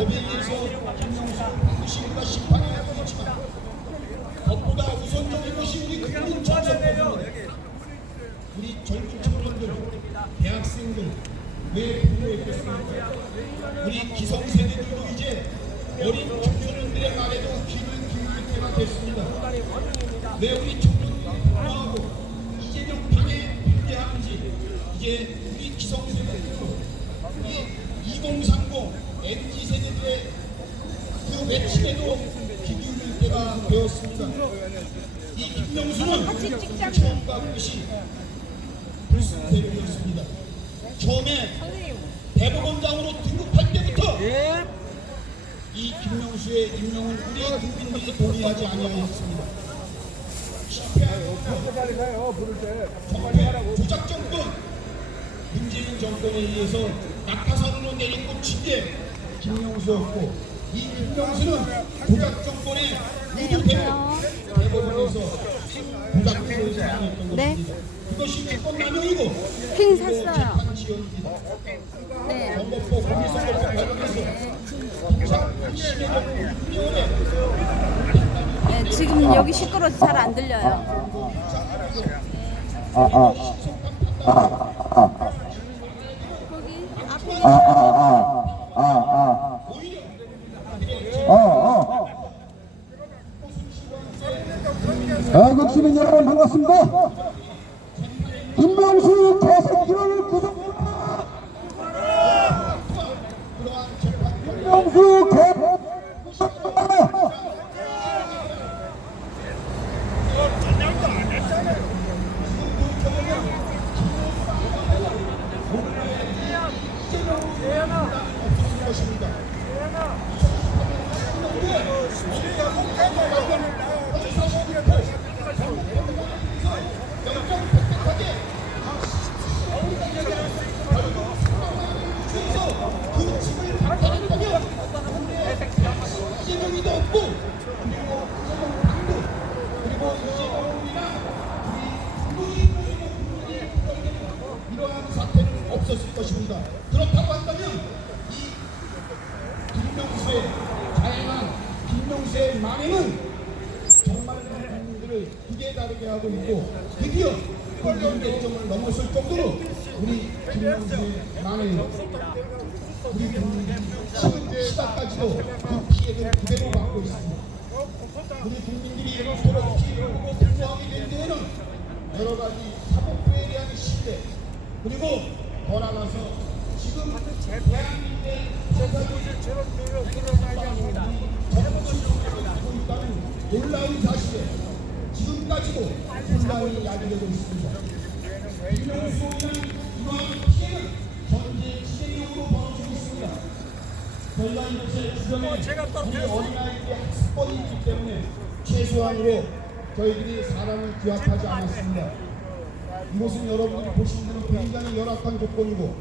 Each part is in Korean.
법에 의해서 김명수 반드시 우리가 심판해야 되겠지만 법보다 우선적인 것이 우리 국민 정서법입니다. 우리 젊은 청년들, 대학생들 왜 부모했겠습니까? 우리 기성세대들도 이제 어린 청소년들의 말에도 귀를 기울일 때가 됐습니다. 왜 우리 청년들이 분노하고 이재명 방해 반대하는지 이제 우리 기성세대들도 우리 2030 MZ세대들의 그 외침에도 귀 기울일 때가 되었습니다. 이 김명수는 처음과 끝이 불순대로였습니다. 처음에 대법원장으로 등극할 때부터 이 김명수의 임명은 우리 국민들이 동의하지 아니하였습니다. 정패, 조작 정권, 문재인 정권에 의해서 낙하산으로 내린 꽃인 게 김명수였고 이 김명수는 조작 정권의 의도대로 대법원에서 조작으로 진행했던 것입니다. 그것이 직권남용이고 핀 샀어요. 재판 지연입니다. 네. 선거법 공개선거법 관련해서 공사심의정위원회 네, 지금 여기 시끄러워서 잘 안 들려요. 거기 앞에 애국 시민 여러분 반갑습니다. 김명수 개새끼를 구속하라. 김명수 개새끼를 이재명이도 없고 그리고 이러한 사태는 없었을 것입니다. 그렇다고 한다면 이 김명수의 다양한 김명수의 만행은 정말 국민들을 크게 다르게 하고 있고 드디어 그 임계점을 넘어설 정도로 우리 김명수의 만행은 우리 국민들이 지금 시각까지도 그 피해를 그대로 받고 있습니다. 우리 국민들이 이토록 피해를 보고 분노하게 된 데에는 여러 가지 사법부에 대한 신뢰 그리고 더 나아가서 지금 대한민국의 정부들처럼 하고 있다는 놀라운 사실에 지금까지도 혼란이 야기되고 있습니다. 김명수는 이러한 피해는 현재 시행령으로 벌어지고 있습니다. 저희가 이곳에 주변에 우리 어린아이들의 학습권이 있기 때문에 최소한으로 저희들이 사람을 규합하지 않았습니다. 이곳은 여러분들이 보신 분은 굉장히 열악한 조건이고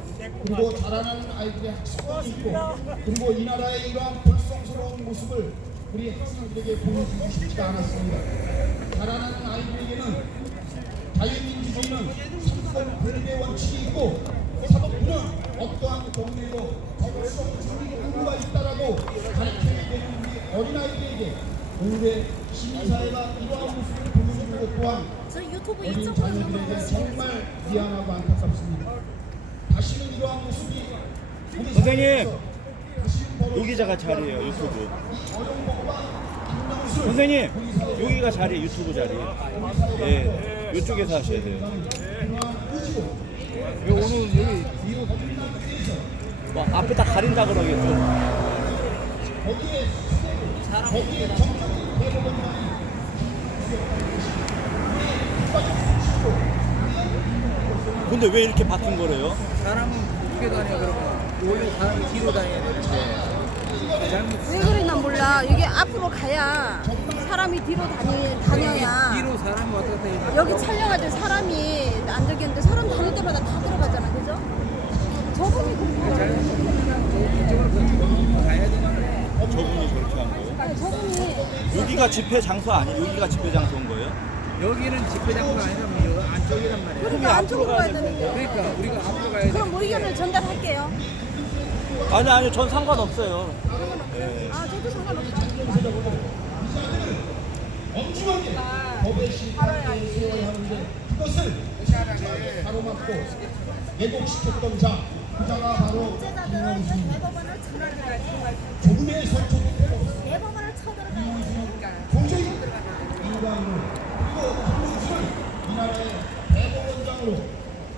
그리고 자라나는 아이들의 학습권이 있고 그리고 이 나라의 이러한 불성스러운 모습을 우리 학생들에게 보여주고 싶지가 않았습니다. 자라나는 아이들에게는 자유민주주의는 삼권 분립의 원칙이 있고 사법부는 어떠한 경우에도 법성주의 의무가 있다라고 가르쳐야 되는 우리 어린아이들에게 오늘의 시민사회가 이러한 모습을 보여주는 것 또한 저 유튜브 어린 이쪽으로 자녀들에게 정말 미안하고 안타깝습니다. 다시는 이러한 모습이 우리 선생님! 사회에서 다시는 벌어지지 여기가 자리예요, 유튜브. 이 어려움과 김명수 선생님, 여기가 자리, 유튜브 자리. 예, 이쪽에서 하셔야 돼요. 오늘 여기 뒤로 뭐 앞에 딱 가린다 그러겠죠. 거기에 정적인 대법원장이 근데 왜 이렇게 바뀐 거래요? 사람은 어떻게 다녀 그러면 원래 사람이 뒤로 다녀야 되는데 잘못 왜 그러나 몰라. 이게 앞으로 가야 사람이 뒤로 다녀야 뒤로 사람이 왔다 갔다 해야 여기 촬영할 때 사람이 안 되겠는데 사람 다닐 때마다 다 들어가잖아, 그죠? 저분이 그렇게 이쪽으로 가야 되는 저분이 저렇게 한 거예요? 아니, 저분이 여기가 집회 장소 아니에요? 여기가 집회 장소인 거예요? 여기는 집회장소가 아니라 뭐 여기 안쪽이란 말이야. 그러니까 안쪽으로 가야 되는데. 그러니까 우리가 앞으로 가야 돼. 그럼 의견을 전달할게요. 아니 전 상관없어요. 예. 아, 저도 상관없어요. 엄중하게 법의 심판에 세워야 하는데 그것을 가로막고 왜곡시켰던 자, 그 자가 바로 제자들은 대법원을 쳐들어가야지. 조금의 선촉이 대법원을 쳐들어가야지. 도저히 인간으로 그리고 김명수를 이 나라의 대법원장으로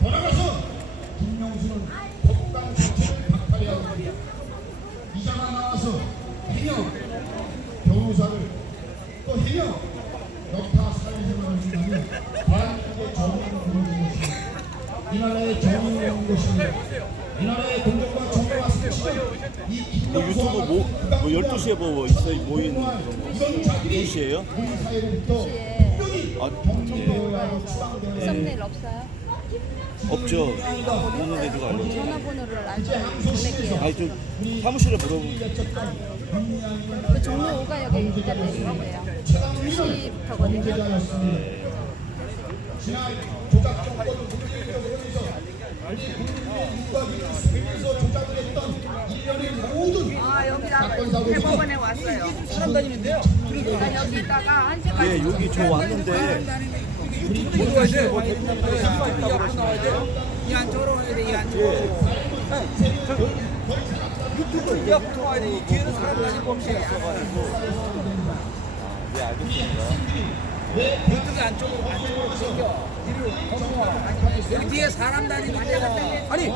돌아가서 김명수는 법당 자체를 박탈해야 합니다. 이자가 나와서 해명 변호사를 또 해명 여타 사회생활을 한다면 대한민국의 정의를 보여주는 것입니다. 이 나라의 정의를 이루는 것입니다. 이 나라의 공정과 정의와 수치를 이 김명수와 뭐 12시에 뭐 있어요? 모이는 그런 거. 이런 자들이 2시에요? 우리 사회로부터 분명히 아, 경청되어야 하고 추방되어야 하고 썸네일 없어요? 없죠. 오는 데도 알려. 전화번호를 보낼게요. 아니 좀 사무실에 물어보고. 그 종로 5가역에 기다 내리면 돼요. 2시부터거든요. 지난 조작 정권을 국민의힘에서 우리 국민의 일과 수비에서 조작을 했던 일련의 모든 사건 사고들이 대법원에 왔어요. 사람 다니는데요. 나 여기다가 한 시간 예, 여기 저 왔는데 유튜브 가야 돼. 이 앞으로 나와야 돼. 이 안쪽으로 가야 돼. 이 안쪽으로. 유튜브 이 앞으로 나와야 돼. 이 뒤에는 사람 다니는 법이 있어가지고. 예, 알겠습니다. 유튜브 안쪽으로 생겨. 뒤로 건너와. 여기 뒤에 사람 다니는 데가 아니 이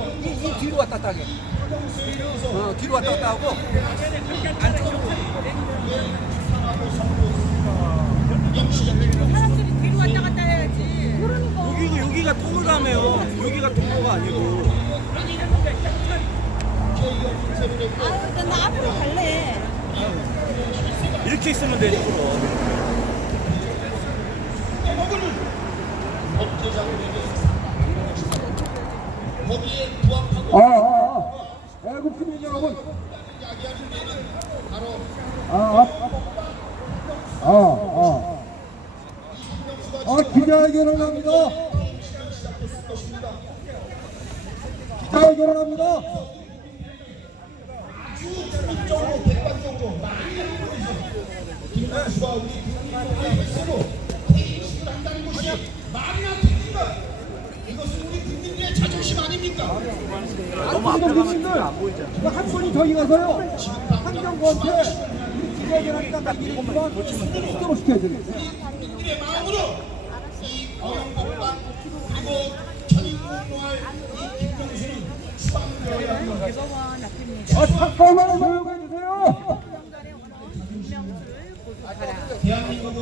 뒤로 왔다 갔다 하게. 뒤로 왔다 갔다 하고 안쪽으로. 사람들이 뒤로 왔다 갔다 해야지. 여기가 통로라며요. 여기가 통로가 아니고. 아유, 근데 나 앞으로 갈래. 이렇게 있으면 되지 그럼. 거기에 부합하고 애국 시민 여러분. 이야기하는 데는 바로 기자회견을 합니다. 시작했을 것입니다. 기자회견을 합니다. 아주 적극적으로 객관적으로 많이 보내서 김명수와 우리 국민의 횟수로 퇴임식을 한다는 것이 말이나 됩니까? 이것은 우리 국민들의 자존심 아닙니까? 너무 앞에 가면 안 보이잖아. 한 분이 저기 가서요. 환경부한테 기자회견하니까 이렇게만 시도로 시켜야 됩니다. 국민들의 마음으로 이 어영법방 그리고 천인공노할 이 김명수는 추방되어야 합니다. 잠깐만 조용히 해주세요. 대한민국은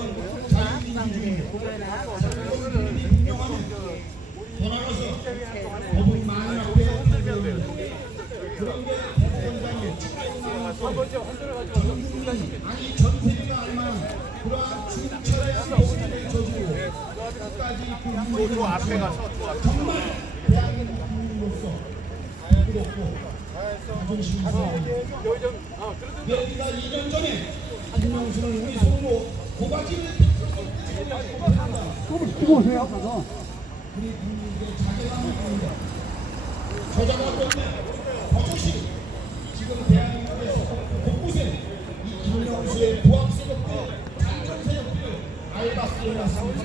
자유민주주의입니다. 분명하면 돌아가서 법은 많이 앞에 그런 게 대법원장이 아니 전 세계가 알만한 그러한 중철의 법을 저지르고 끝까지 그 민주주의 앞에 가서 정말 대한민국 국민으로서 부끄럽고 자존심이 상합니다. 여기가 2년 전에 김명수는 우리 손으로 고바지를 좀 쉬고 오세요. 가서. 우리 국민들의 자괴감을 보입니다. 저자가 때문에 버젓이 지금 대한민국에서 곳곳에 이 김명수의 부합 세력들, 단전 세력들을 알바스에 났습니다.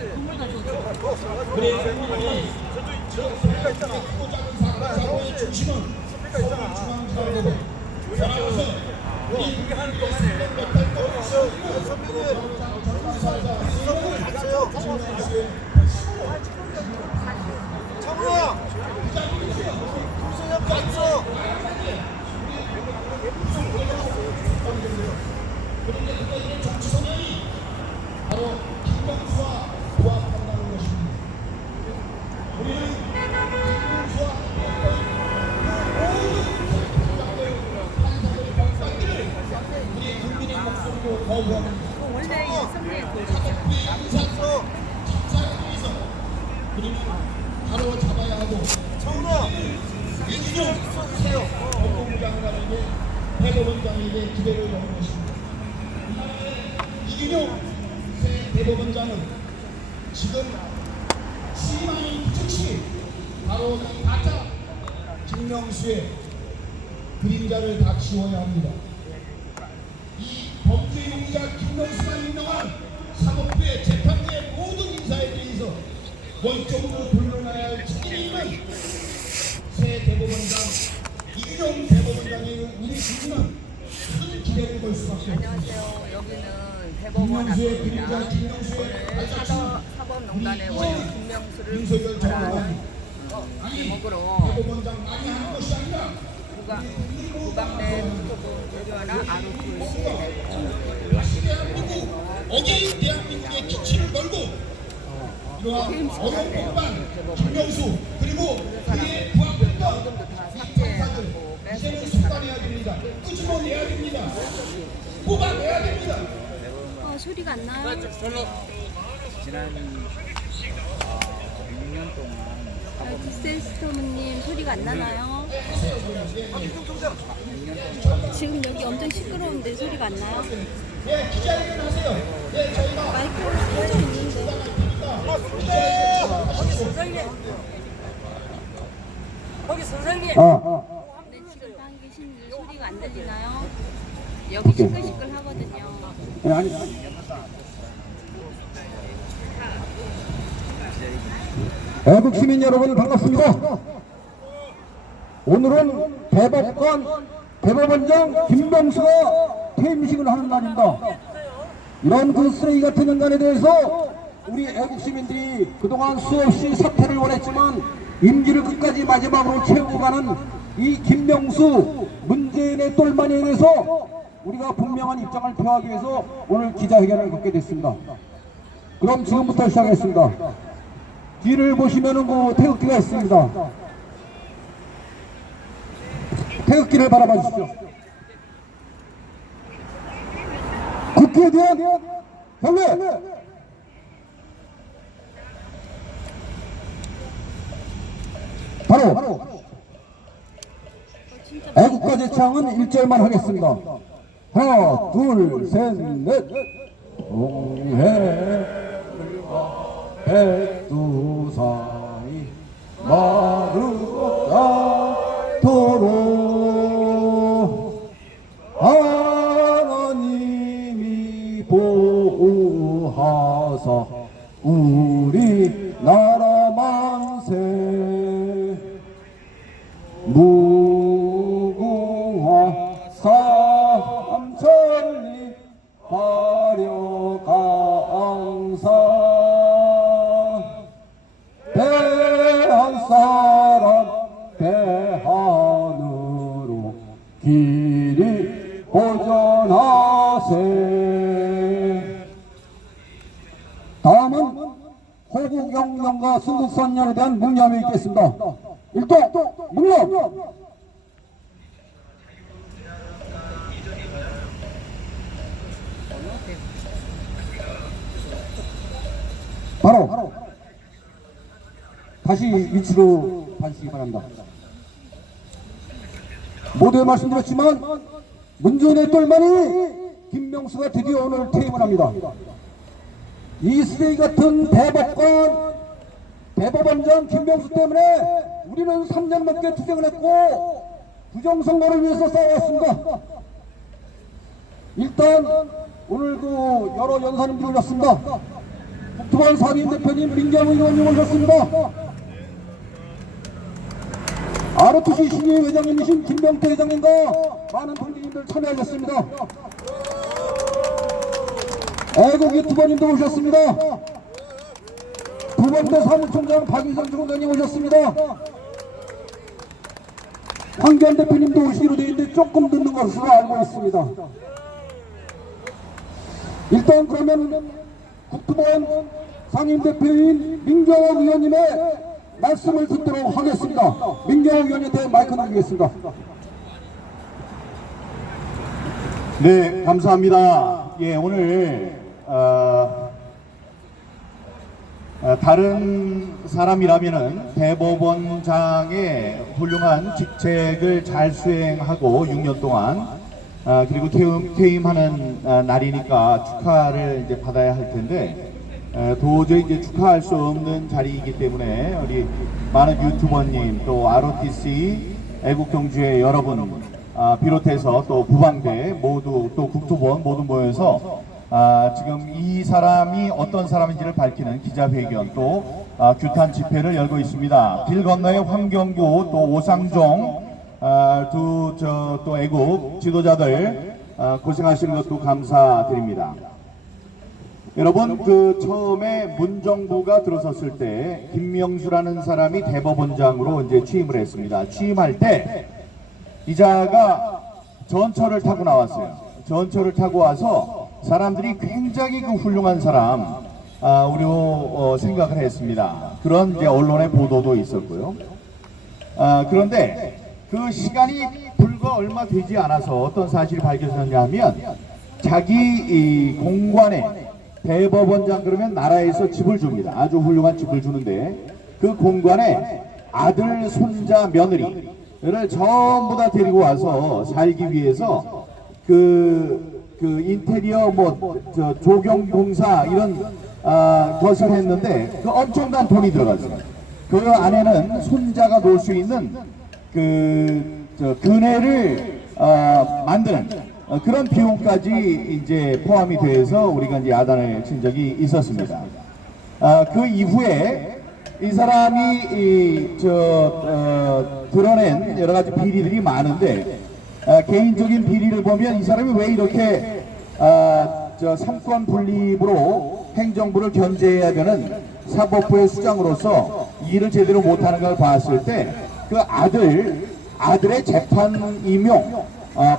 그래서 국민이 크고 작은 사고의 중심은 서울중앙지검이고 돌아와서 우리 국민들의 몇달 동안 그런데 그들의 정치 성향이 바로 김명수와 부합한다는 것입니다. 우리는 김명수와 모든 판사들의 우리 국민의 목소리로 거부합니다. 원래 썸네일 사법부의 인사로 참사를 위해서 우리는 바로 잡아야 하고 이준용 세요 법무부장관에게 대법원장에게 기대를 여는 것입니다. 이준용 새 대법원장은 지금 취임하는 즉시 바로 이 가짜 김명수의 그림자를 다 지워야 합니다. 이 범죄 용의자 김명수만 유명한 사법부의 재판부의 모든 인사에 대해서 원점으로 돌려놔야 할 책임은 새 대법원장 이규정 대법원장의 우리 국민은 큰 기대를 걸 수밖에 없습니다. 안녕하세요. 여기는 대법원 김명수의 그림자 앞입니다. 김명수의 오늘 발자취는 사법농단의 원인 김명수를 윤석열 구출하는 정부가 아니 제목으로 대법원장 많이 하는 것이 아니라 구강내 의료나 아르투시 대한민국 어게인 대한민국의 기치를 걸고 이러한 어려운 법만 김명수 그리고 그의 부하들과 판사들 이제는 속단해야 됩니다. 끄집어내야 됩니다. 뽑아내야 됩니다. 소리가 안 나요? 지난 6년 동안 디센스토무님 소리가 안 나나요? 지금 여기 엄청 시끄러운데 소리가 안 나요? 예, 기자회견 하세요. 예, 저희가 마이크가 켜져 있는데. 네, 지금 방 계신 분 소리가 안 들리나요? 여기 시끌시끌 하거든요. 애국 시민 여러분 반갑습니다. 오늘은 대법원장 김명수가 퇴임식을 하는 날입니다. 이런 그 쓰레기 같은 인간에 대해서 우리 애국 시민들이 그동안 수없이 사퇴를 원했지만 임기를 끝까지 마지막으로 채우고 가는 이 김명수 문재인의 똘마니에 대해서 우리가 분명한 입장을 표하기 위해서 오늘 기자회견을 갖게 됐습니다. 그럼 지금부터 시작하겠습니다. 뒤를 보시면은 그 태극기가 있습니다. 태극기를 바라봐 주십시오. 국회에 대한 경례! 바로 애국가 제창은 1절만 하겠습니다. 하나, 둘, 셋, 넷. 동해 백두산이 마르다도록 하나님이 보호하사 우리나라 만세 무궁화 삼천리 화려강산 대한사람 대한으로 길이 보전하세. 다음은 호국영령과 순국선열에 대한 묵념이 있겠습니다. 일동 묵념. 바로 다시 위치로 가시기 바랍니다. 모두에 말씀드렸지만 문재인의 똘마니 김명수가 드디어 오늘 퇴임을 합니다. 이 쓰레기 같은 대법원장 김명수 때문에 우리는 3년 넘게 투쟁을 했고 부정선거를 위해서 싸워왔습니다. 일단 오늘 그 여러 연사님들이 오셨습니다. 북두반 사비인 대표님, 민경훈 의원님 오셨습니다. 아르투시 신예 회장님이신 김병태 회장님과 많은 동지님들 참여하셨습니다. 애국 유튜버님도 오셨습니다. 두 번째 사무총장 박인선 주무관님 오셨습니다. 황교안 대표님도 오시기로 되어 있는데 조금 늦는 것으로 알고 있습니다. 일단 그러면 국토보안 상임대표인 민경원 의원님의 말씀을 듣도록 하겠습니다. 민경원 의원님한테 마이크 넘기겠습니다. 네, 감사합니다. 예, 오늘 다른 사람이라면은 대법원장의 훌륭한 직책을 잘 수행하고 6년 동안 그리고 퇴임하는 날이니까 축하를 이제 받아야 할 텐데 도저히 이제 축하할 수 없는 자리이기 때문에 우리 많은 유튜버님 또 ROTC 애국경주의 여러분 비롯해서 또 부방대 모두 또 국토본 모두 모여서 지금 이 사람이 어떤 사람인지를 밝히는 기자회견 또 규탄 집회를 열고 있습니다. 길 건너에 황경구 또 오상종 또 애국 지도자들 고생하시는 것도 감사드립니다. 여러분 처음에 문정부가 들어섰을 때 김명수라는 사람이 대법원장으로 이제 취임을 했습니다. 취임할 때 이자가 전철을 타고 나왔어요. 전철을 타고 와서 사람들이 굉장히 훌륭한 사람 우리로 생각을 했습니다. 그런 이제 언론의 보도도 있었고요. 그런데 그 시간이 불과 얼마 되지 않아서 어떤 사실이 밝혀졌냐 하면 자기 이 공관에 대법원장 그러면 나라에서 집을 줍니다. 아주 훌륭한 집을 주는데 그 공관에 아들, 손자, 며느리를 전부 다 데리고 와서 살기 위해서 그 인테리어 조경공사 이런 것을 했는데 그 엄청난 돈이 들어갔어요. 그 안에는 손자가 놀 수 있는 그네를 만드는 그런 비용까지 이제 포함이 돼서 우리가 이제 야단을 친 적이 있었습니다. 그 이후에 이 사람이 드러낸 여러 가지 비리들이 많은데 개인적인 비리를 보면 이 사람이 왜 이렇게 삼권 분립으로 행정부를 견제해야 되는 사법부의 수장으로서 일을 제대로 못하는 걸 봤을 때 그 아들의 재판 임용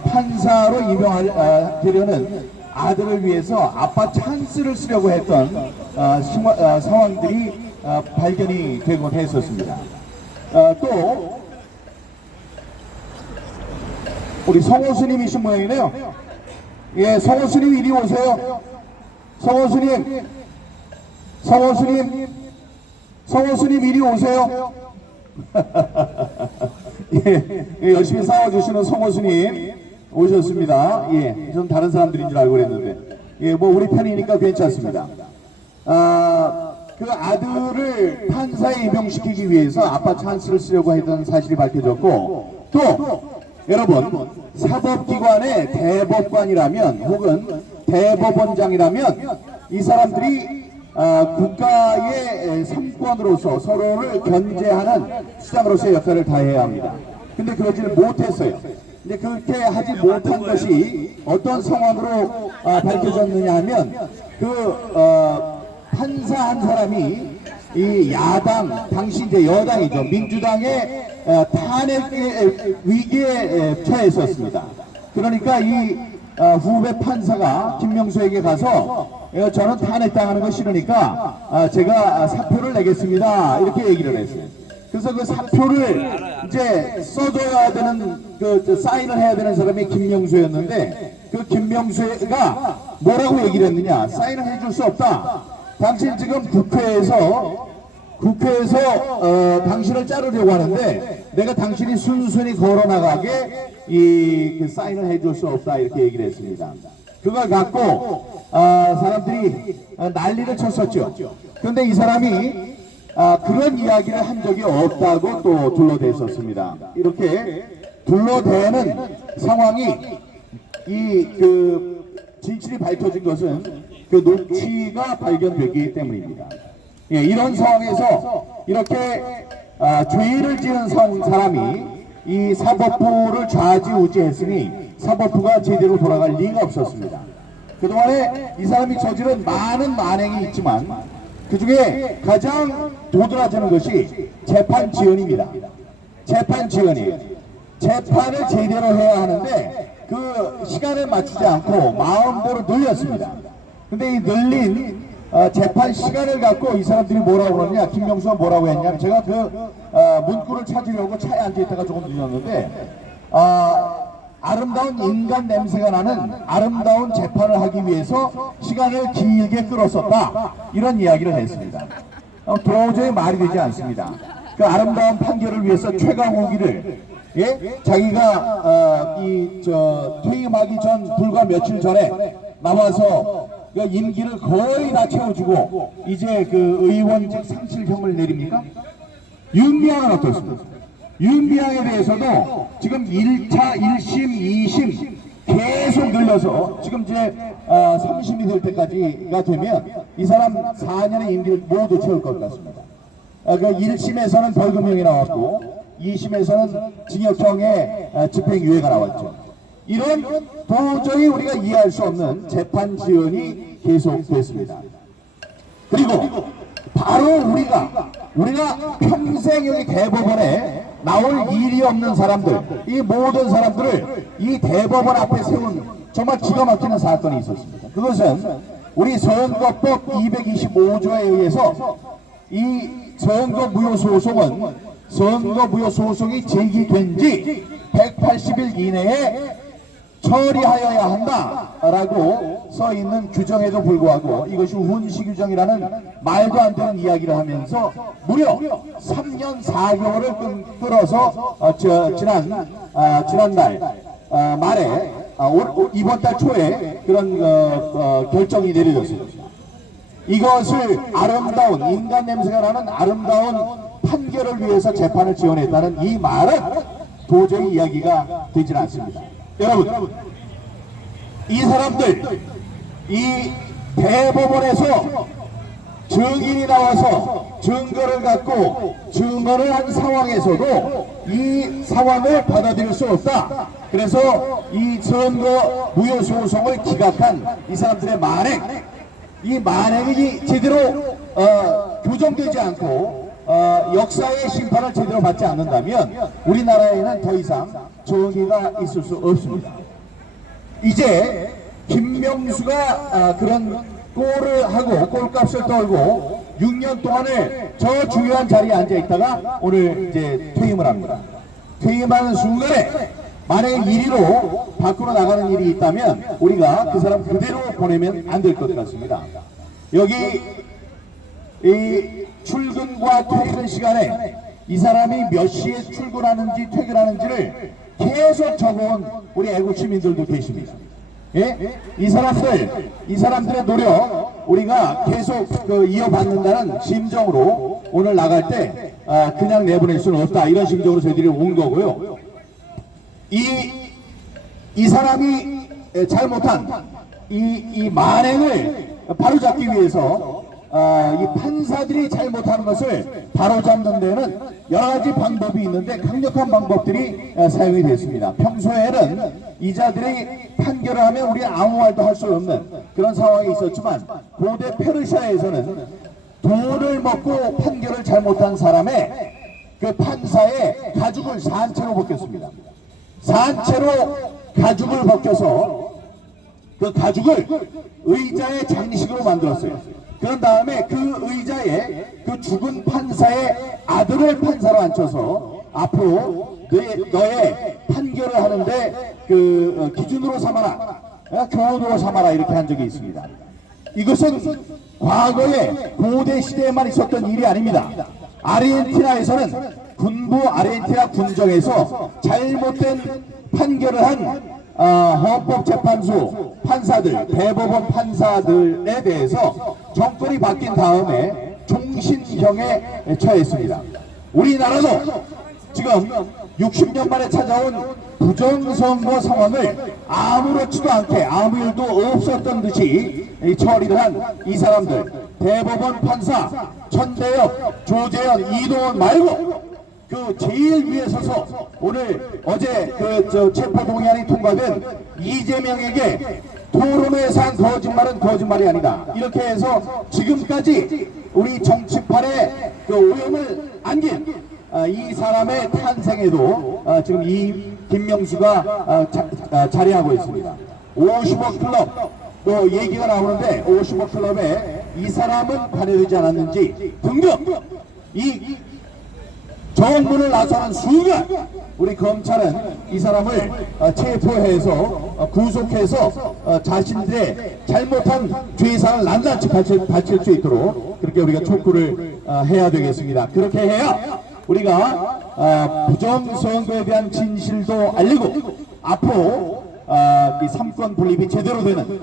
판사로 임명하려는 아들을 위해서 아빠 찬스를 쓰려고 했던 상황들이 발견이 되곤 했었습니다. 또 우리 성호 스님이신 모양이네요. 예, 성호 스님 이리 오세요. 성호 스님 이리 오세요. 예, 열심히 싸워주시는 성호 스님 오셨습니다. 예, 전 다른 사람들인 줄 알고 그랬는데, 예, 뭐 우리 편이니까 괜찮습니다. 그 아들을 판사에 임명시키기 위해서 아빠 찬스를 쓰려고 했던 사실이 밝혀졌고, 또 여러분 사법기관의 대법관이라면 혹은 대법원장이라면 이 사람들이 국가의 삼권으로서 서로를 견제하는 수장으로서의 역할을 다해야 합니다. 근데 그러지를 못했어요. 근데 그렇게 하지 못한 것이 어떤 상황으로 밝혀졌느냐 하면 판사 한 사람이 이 야당, 당시 이제 여당이죠. 민주당의 탄핵 위기에 처했었습니다. 그러니까 이 후배 판사가 김명수에게 가서 저는 탄핵당하는 거 싫으니까 제가 사표를 내겠습니다. 이렇게 얘기를 했어요. 그래서 그 사표를 이제 써줘야 되는 사인을 해야 되는 사람이 김명수였는데 그 김명수가 뭐라고 얘기를 했느냐? 사인을 해줄 수 없다. 당신 지금 국회에서 당신을 자르려고 하는데 내가 당신이 순순히 걸어나가게 그 사인을 해줄 수 없다 이렇게 얘기를 했습니다. 그걸 갖고 사람들이 난리를 쳤었죠. 그런데 이 사람이 그런 이야기를 한 적이 없다고 또 둘러댔었습니다. 이렇게 둘러대는 상황이 진실이 밝혀진 것은 그 녹취가 발견되기 때문입니다. 예, 이런 상황에서 이렇게 죄를 지은 사람이 이 사법부를 좌지우지했으니 사법부가 제대로 돌아갈 리가 없었습니다. 그동안에 이 사람이 저지른 많은 만행이 있지만 그 중에 가장 도드라지는 것이 재판 지연입니다. 재판 지연이에요. 재판을 제대로 해야 하는데 그 시간을 맞추지 않고 마음대로 늘렸습니다. 근데 이 늘린 재판 시간을 갖고 이 사람들이 뭐라고 그러냐, 김명수가 뭐라고 했냐, 제가 문구를 찾으려고 차에 앉아있다가 조금 늦었는데 아름다운 인간 냄새가 나는 아름다운 재판을 하기 위해서 시간을 길게 끌었었다 이런 이야기를 했습니다. 도저히 말이 되지 않습니다. 그 아름다운 판결을 위해서 최강욱이를 자기가 퇴임하기 전 불과 며칠 전에 나와서 그 임기를 거의 다 채워주고 이제 그 의원직 상실형을 내립니까? 윤미향은 어떻습니까? 윤미향에 대해서도 지금 1차 1심, 2심 계속 늘려서 지금 이제 3심이 될 때까지가 되면 이 사람 4년의 임기를 모두 채울 것 같습니다. 그 1심에서는 벌금형이 나왔고 2심에서는 징역형의 집행유예가 나왔죠. 이런 도저히 우리가 이해할 수 없는 재판 지연이 계속됐습니다. 그리고 바로 우리가 평생 여기 대법원에 나올 일이 없는 사람들, 이 모든 사람들을 이 대법원 앞에 세운 정말 기가 막히는 사건이 있었습니다. 그것은 우리 선거법 225조에 의해서 이 선거무효소송이 제기된 지 180일 이내에 처리하여야 한다라고 써있는 규정에도 불구하고 이것이 훈시 규정이라는 말도 안 되는 이야기를 하면서 무려 3년 4개월을 끌어서 지난달 말에 이번 달 초에 그런 결정이 내려졌습니다. 이것을 아름다운 인간 냄새가 나는 아름다운 판결을 위해서 재판을 지원했다는 이 말은 도저히 이야기가 되질 않습니다. 여러분, 이 사람들, 이 대법원에서 증인이 나와서 증거를 갖고 증언을 한 상황에서도 이 상황을 받아들일 수 없다. 그래서 이 선거 무효소송을 기각한 이 사람들의 만행, 이 만행이 제대로 규정되지 않고 역사의 심판을 제대로 받지 않는다면 우리나라에는 더 이상 정의가 있을 수 없습니다. 이제 김명수가 그런 꼴을 하고 꼴값을 떨고 6년 동안을 저 중요한 자리에 앉아 있다가 오늘 이제 퇴임을 합니다. 퇴임하는 순간에 만약에 1위로 밖으로 나가는 일이 있다면 우리가 그 사람 그대로 보내면 안 될 것 같습니다. 여기 이 출근과 퇴근 시간에 이 사람이 몇 시에 출근하는지 퇴근하는지를 계속 적어온 우리 애국 시민들도 계십니다. 예? 이 사람들의 노력 우리가 계속 이어받는다는 심정으로 오늘 나갈 때 그냥 내보낼 수는 없다, 이런 심정으로 저희들이 온 거고요. 이 사람이 잘못한 이 만행을 바로잡기 위해서 이 판사들이 잘못하는 것을 바로잡는 데는 여러 가지 방법이 있는데 강력한 방법들이 사용이 됐습니다. 평소에는 이자들이 판결을 하면 우리가 아무 말도 할 수 없는 그런 상황이 있었지만 고대 페르시아에서는 돈을 먹고 판결을 잘못한 사람의 그 판사의 가죽을 산채로 벗겼습니다. 산채로 가죽을 벗겨서 그 가죽을 의자의 장식으로 만들었어요. 그런 다음에 그 의자에 그 죽은 판사의 아들을 판사로 앉혀서 앞으로 너의 판결을 하는데 그 기준으로 삼아라, 교훈으로 삼아라, 이렇게 한 적이 있습니다. 이것은 과거에 고대 시대에만 있었던 일이 아닙니다. 아르헨티나에서는 아르헨티나 군정에서 잘못된 판결을 한 헌법재판소 판사들, 대법원 판사들에 대해서 정권이 바뀐 다음에 종신형에 처했습니다. 우리나라도 지금 60년 만에 찾아온 부정선거 상황을 아무렇지도 않게 아무 일도 없었던 듯이 처리를 한 이 사람들, 대법원 판사 천대엽, 조재현, 이동원 말고 그 제일 위에 서서 오늘 어제 체포동의안이 통과된 이재명에게 토론회에서 한 거짓말은 거짓말이 아니다, 이렇게 해서 지금까지 우리 정치판에 그 오염을 안긴 이 사람의 탄생에도 지금 이 김명수가 자리하고 있습니다. 50억 클럽 또 얘기가 나오는데 50억 클럽에 이 사람은 관여되지 않았는지 등등 이 정문을 나서는 순간 우리 검찰은 이 사람을 체포해서 구속해서 자신들의 잘못한 죄상을 낱낱이 바칠 수 있도록 그렇게 우리가 촉구를 해야 되겠습니다. 그렇게 해야 우리가 부정선거에 대한 진실도 알리고 앞으로 이 삼권 분립이 제대로 되는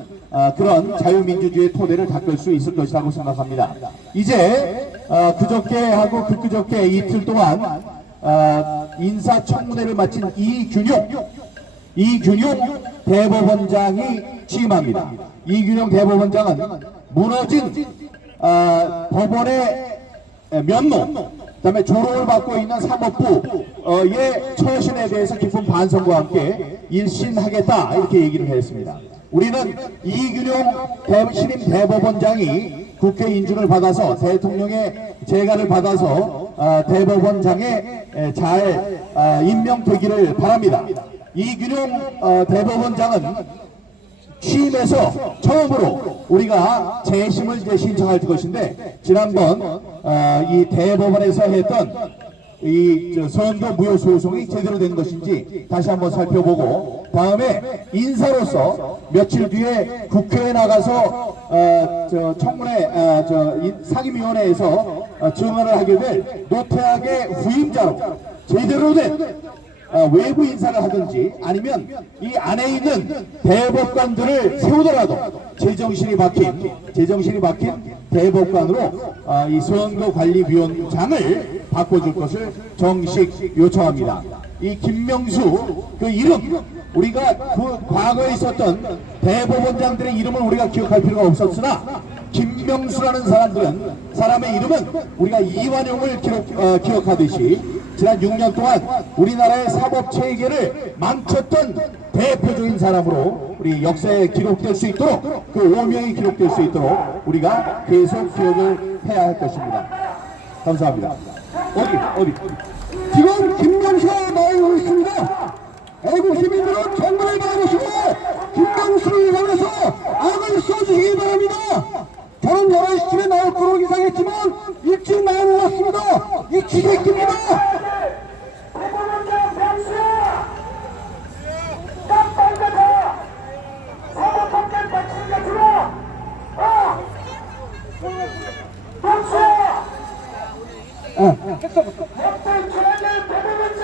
그런 자유민주주의의 토대를 닦을 수 있을 것이라고 생각합니다. 이제 그저께 하고 그저께 이틀 동안 인사청문회를 마친 이균용 대법원장이 취임합니다. 이균용 대법원장은 무너진 법원의 면모, 그다음에 조롱을 받고 있는 사법부의 처신에 대해서 깊은 반성과 함께 일신하겠다 이렇게 얘기를 했습니다. 우리는 이균용 신임 대법원장이 국회 인준을 받아서 대통령의 재가를 받아서 대법원장에 잘 임명되기를 바랍니다. 이균용 대법원장은 취임해서 처음으로 우리가 재심을 이제 신청할 것인데, 지난번 이 대법원에서 했던 이 선거 무효 소송이 제대로 된 것인지 다시 한번 살펴보고, 다음에 인사로서 며칠 뒤에 국회에 나가서 청문회 상임위원회에서 증언을 하게 될 노태악의 후임자로 제대로 된 외부 인사를 하든지, 아니면 이 안에 있는 대법관들을 세우더라도 제정신이 박힌 대법관으로 이 선거관리위원장을 바꿔줄 것을 정식 요청합니다. 이 김명수 그 이름, 우리가 그 과거에 있었던 대법원장들의 이름을 우리가 기억할 필요가 없었으나, 김명수라는 사람의 이름은 우리가 이완용을 기억하듯이 지난 6년 동안 우리나라의 사법 체계를 망쳤던 대표적인 사람으로 우리 역사에 기록될 수 있도록, 그 오명이 기록될 수 있도록 우리가 계속 기억을 해야 할 것입니다. 감사합니다. 어디? 지금 김명수가 나오고 있습니다. 애국 시민들은 정부를 나오시고 김명수를 향해서 악을 써주시기 바랍니다. 저는 11시쯤에 나올 거로 예상했지만 일찍 나와놓았습니다. 이 지새끼입니다. 대법원장 병수야! 깜빡이다! 사법학교 박치기가 들어! 병수야! 역대 최악의 대법원장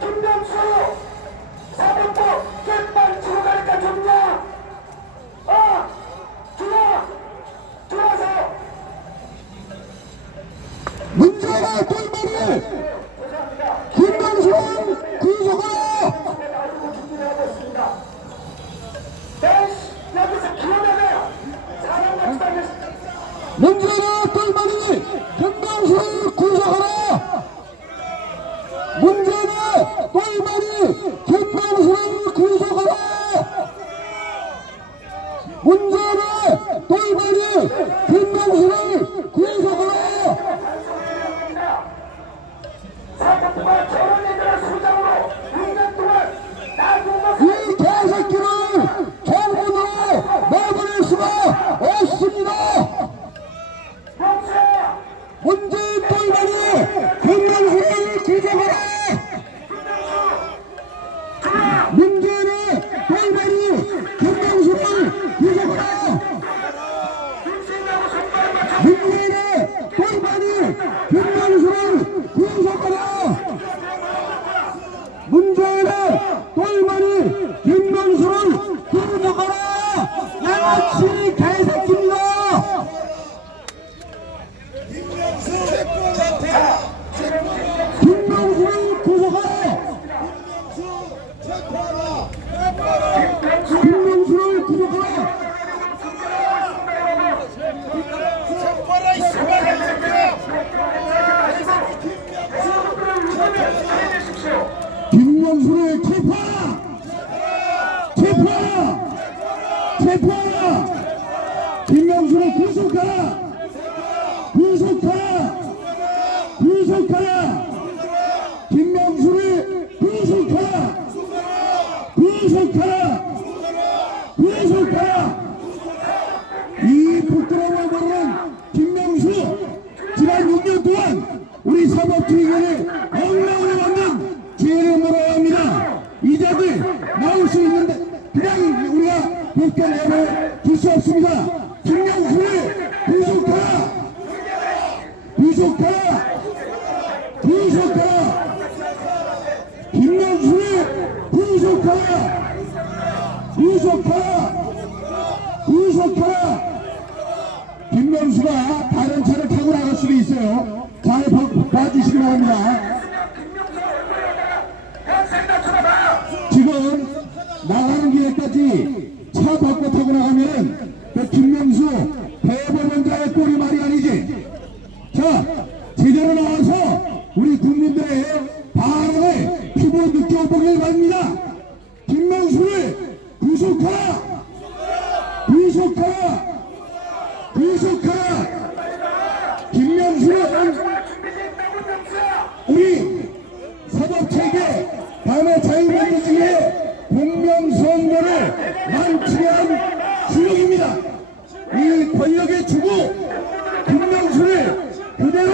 김병수! 사법부 깻빵치고 가니까 좋냐? 들어와서! 문제가 똘마리 김명수는 구속하라. 여기서 기어내요! 사람 같이 다녔어! 문제가 똘마리 김명수를 구속하라. 문제가 똘마리 김명수를 구속하라. 문제가 똘마리 김명수를 구속하라. 사법부가 저런 애들을 수장으로 6년 동안 놔둔 이 개새끼를 정부로 내보낼 수가 없습니다. 병수야! 문재인 똘마리 김명수를 구속하라. 문재인의 똘마리 김명수를 구속하라. 문재인의 똘마리 김명수를 구속하라. 문재인의 똘마리 김명수를 구속하라. 양아치 개새끼입니다. 김명수를 구속하라. 김명수를 구속하라. 김명수를 체포하라. 김명수를 구속하라. 김명수를 구속하라. 이 부끄러움을 모르는 김명수, 지난 6년 동안 우리 사법체계를 엉망으로 만든 죄를 물어야 합니다. 이 자들 나올 수 있는데 그냥 우리가 벗겨내볼 수 없습니다. 김명수를 구속하라. 김명수를 구속하라. 김명수가 다른 차를 타고 나갈 수도 있어요. 잘 봐주시기 바랍니다. 때까지 차 바꿔 타고 나가면은 그 김명수 대법원장의 꼴이 말이 아니지. 자, 제대로 나와서 우리 국민들의 반응을 피부로 느껴보길 바랍니다. 김명수를 구속하라! 구속하라! 구속하라! 김명수는 우리 사법체계 밤의 자유민주주의의 공명선거를 만취한 주역입니다. 이 권력의 주부 김명수를 그대로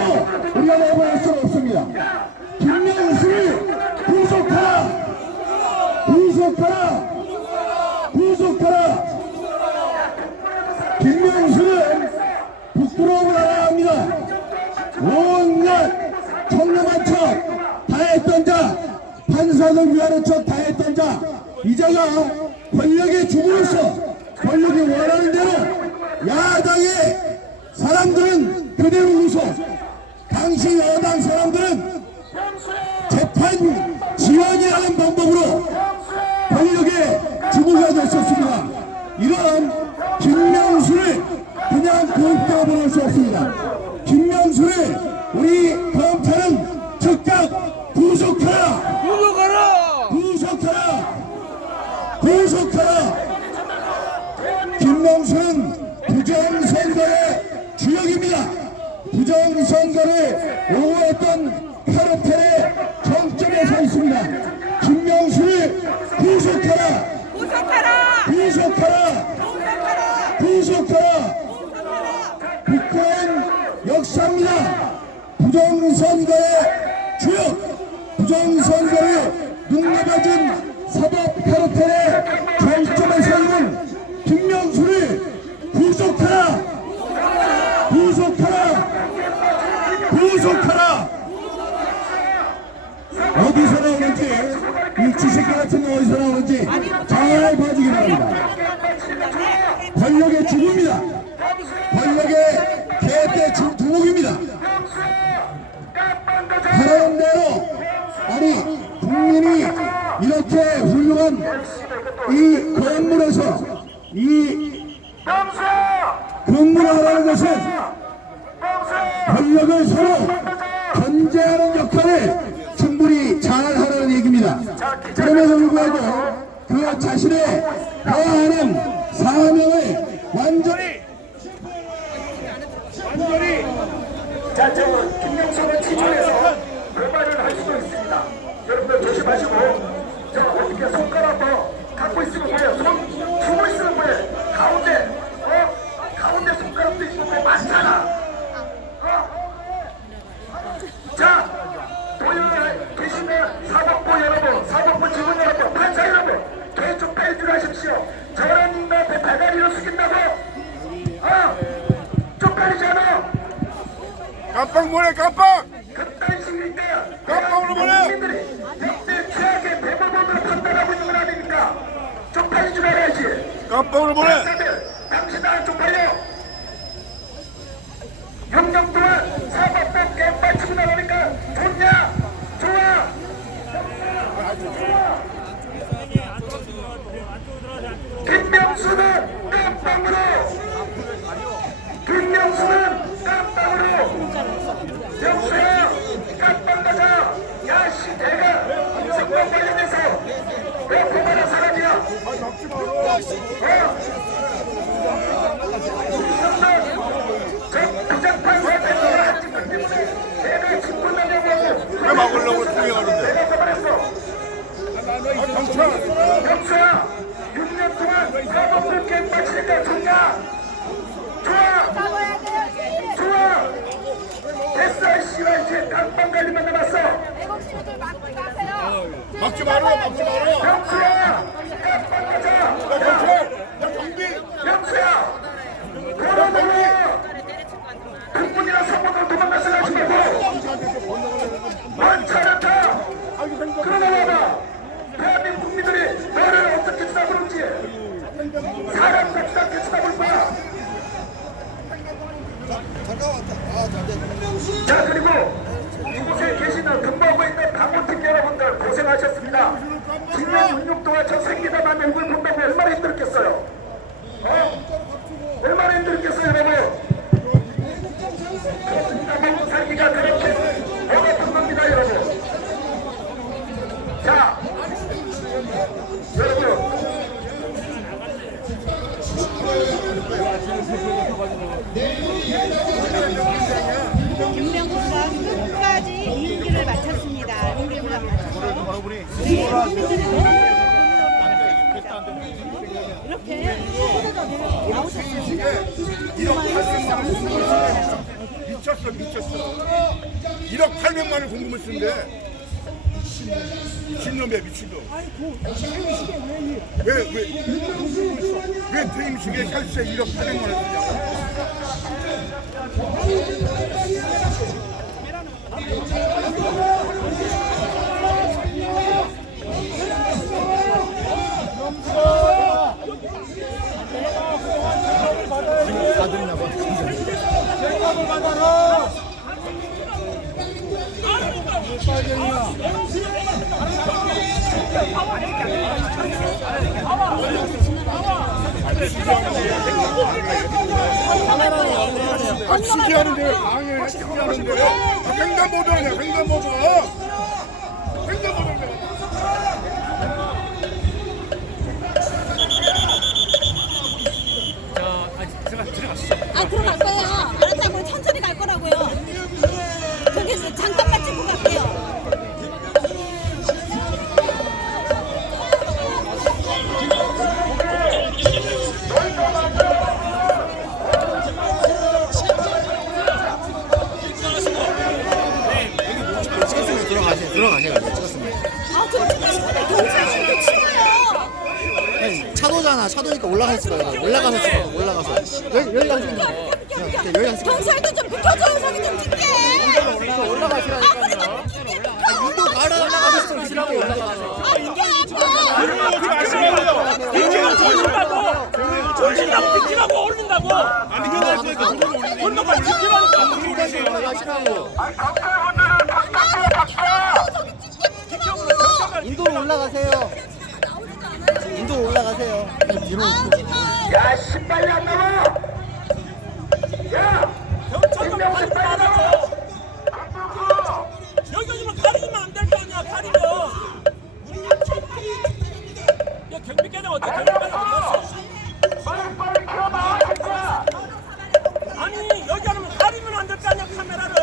우리가 내버릴 수 없습니다. 김명수를 구속하라! 구속하라! 구속하라! 김명수는 부끄러움을 알아야 합니다. 온갖 청렴한 척 다 했던 자, 판사들 위하는 척 다 했던 자, 이제가 권력의 주부로서 권력이 원하는 대로 야당의 사람들은 그대로 웃어, 당시 여당 사람들은 재판 지원이라는 방법으로 권력의 주부가 됐었습니다. 이런 김명수를 그냥 고입되어 보낼 수 없습니다. 김명수를 우리 검찰은 즉각 구속하라! 구속하라! 구속하라! 구속하라! 김명수는 부정선거의 주역입니다. 부정선거를 요구했던 카르텔의 정점에 서 있습니다. 김명수를 구속하라! 구속하라! 구속하라! 구속하라! 구속하라! 부끄러운 역사입니다. 부정선거의 주역, 부정선거를 눈감아준 사법 카르텔의 정점에 서 있는 김명수를 구속하라! 구속하라! 구속하라! 어디서 나오는지, 이 지식과 같은 거 어디서 나오는지 잘 봐주기 바랍니다. 권력의 주부입니다. 권력의 개떼 두목입니다. 하라는 대로, 아니 국민이 이렇게 훌륭한 이 건물에서 이 근무를 하라는 것은 권력을 서로 견제하는 역할을 충분히 잘하라는 얘기입니다. 그럼에도 불구하고 그 자신의 다하는 사명을 완전히 자, 저 김명수는 지중에서 고발을 할 수도 있습니다. 여러분들 조심하시고, 저 어떻게 손가락도 갖고 있으면 뭐예요? 손 주고 있으면 뭐예요? 가운데, 가운데 손가락도 있는 거 많잖아. 자, 도요에 계시는 사법부 여러분, 사법부 직원 여러분, 판사 여러분, 개쪽 뺄줄 아십시오. 저런 인간한테 대가리를 숙인다고? 쪽팔리잖아. 깜빵 뭐래 깜빵! 그딴 식이니까 깜빵으로 보내! 국민들이 역대 최악의 대법원으로 판단하고 있는 건 아닙니까? 쪽팔린 줄 알아야지. 깜빵으로 보내! 판사들, 당신 안 쪽팔려. 6년 동안 사법부 개빡치고 나가니까 좋냐? 좋아! 김명수는 깜빵으로! 김명수는 깜빵으로! 명수야! 깜빵 가자! 야, 씨, 내가 생명 관련해서 왜 고발한 사람이야? 저 부장판사한테 고발한 짓들 때문에 내가 직분하려고 하고 왜 막으려고 통행하는데? 내가 고발했어. 경찰! 명수야! 6년 동안 사법부 깽빠치니까 좋냐? 좋아! 좋아! 됐어, 씨발, 이제 깜빵 관리만 남았어! 애국 친구들 막지 마세요. 막지 마라 막지 마라! 명수야! 깜빵 가자! 경찰! 야 경비! 명수야! 걸어놓아! 국군이나 선거도 도망가서 가지 말고! 많잖아, 다! 그러다 봐봐! 대한민국 국민들이 너를 어떻게 쳐다보는지 사람같이 어떻게 쳐다볼 거야! 자, 그리고 이곳에 계시는 근무하고 있는 방호팀 여러분들 고생하셨습니다. 진영 운육도와 저 새끼들만 얼굴 본다고 얼마나 힘들었겠어요? 얼마나 힘들었겠어요, 여러분? 그렇습니다. 먹고 살기가 그렇게 어렵던 겁니다, 여러분. 자, 여러분. 김명수가 끝까지 임기를 마쳤습니다. 임기를 마쳤어요. 이렇게 나오셨습니다. 미쳤어. 1억 800만 원 공금을 쓴대. 미친놈이야, 미친놈. 왜 퇴임식에 혈세 1억 800만 원 쓰냐고. 시기하는데 강해, 시기하는데 횡단보도 아니야, 횡단보도. 아, 들어갈 거예요. 알았다고 천천히 갈 거라고요. 저기 잠깐만 찍고 갈게요. 아, 좀 찍으시면 경찰분들 치워요. 차도잖아. 차도니까 올라갔을 거예요. 올라가서. 여기 가서. 경찰도 좀 비켜줘요. 저기 좀 찍게. 올라가시라니까요. 인도 바로 올라가서 비키라고 올라가서. 아, 이게 아파. 정신나고 비키라고 올린다고. 건너가 비키라니까. 올라가시라고. 인도로 올라가세요. 인도로 올라가세요. 뒤로. 야, 신발이 안 나와! 야! 김명수 빨리 나와! 여기까지만 가리면 안 될 거 아니야. 가리면. 야, 경비과장 어때? 경비과장 어땠어? 빨리 켜봐, 진짜! 아니, 여기 하면 가리면 안 될 거 아니야. 카메라를.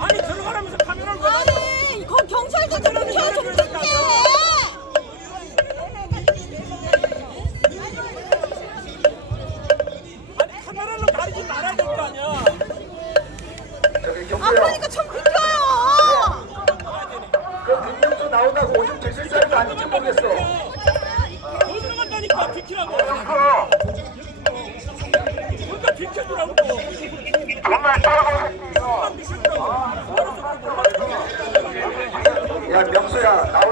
아니, 들어가라면서 카메라를 왜 놔둬? 아니, 거 경찰도 좀 비켜 좀 찍게. 아니, 카메라로 가리지 말아야 될 거 아니야. 아, 그러니까 좀 비켜요. 그 김명수 나온다고 오줌 드실 사람도 아닌지 모르겠어. 못 들어간다니까, 비키라고. 그러니까 비켜주라고. 정말 따라가고 있어. 야, 명수야, 나와.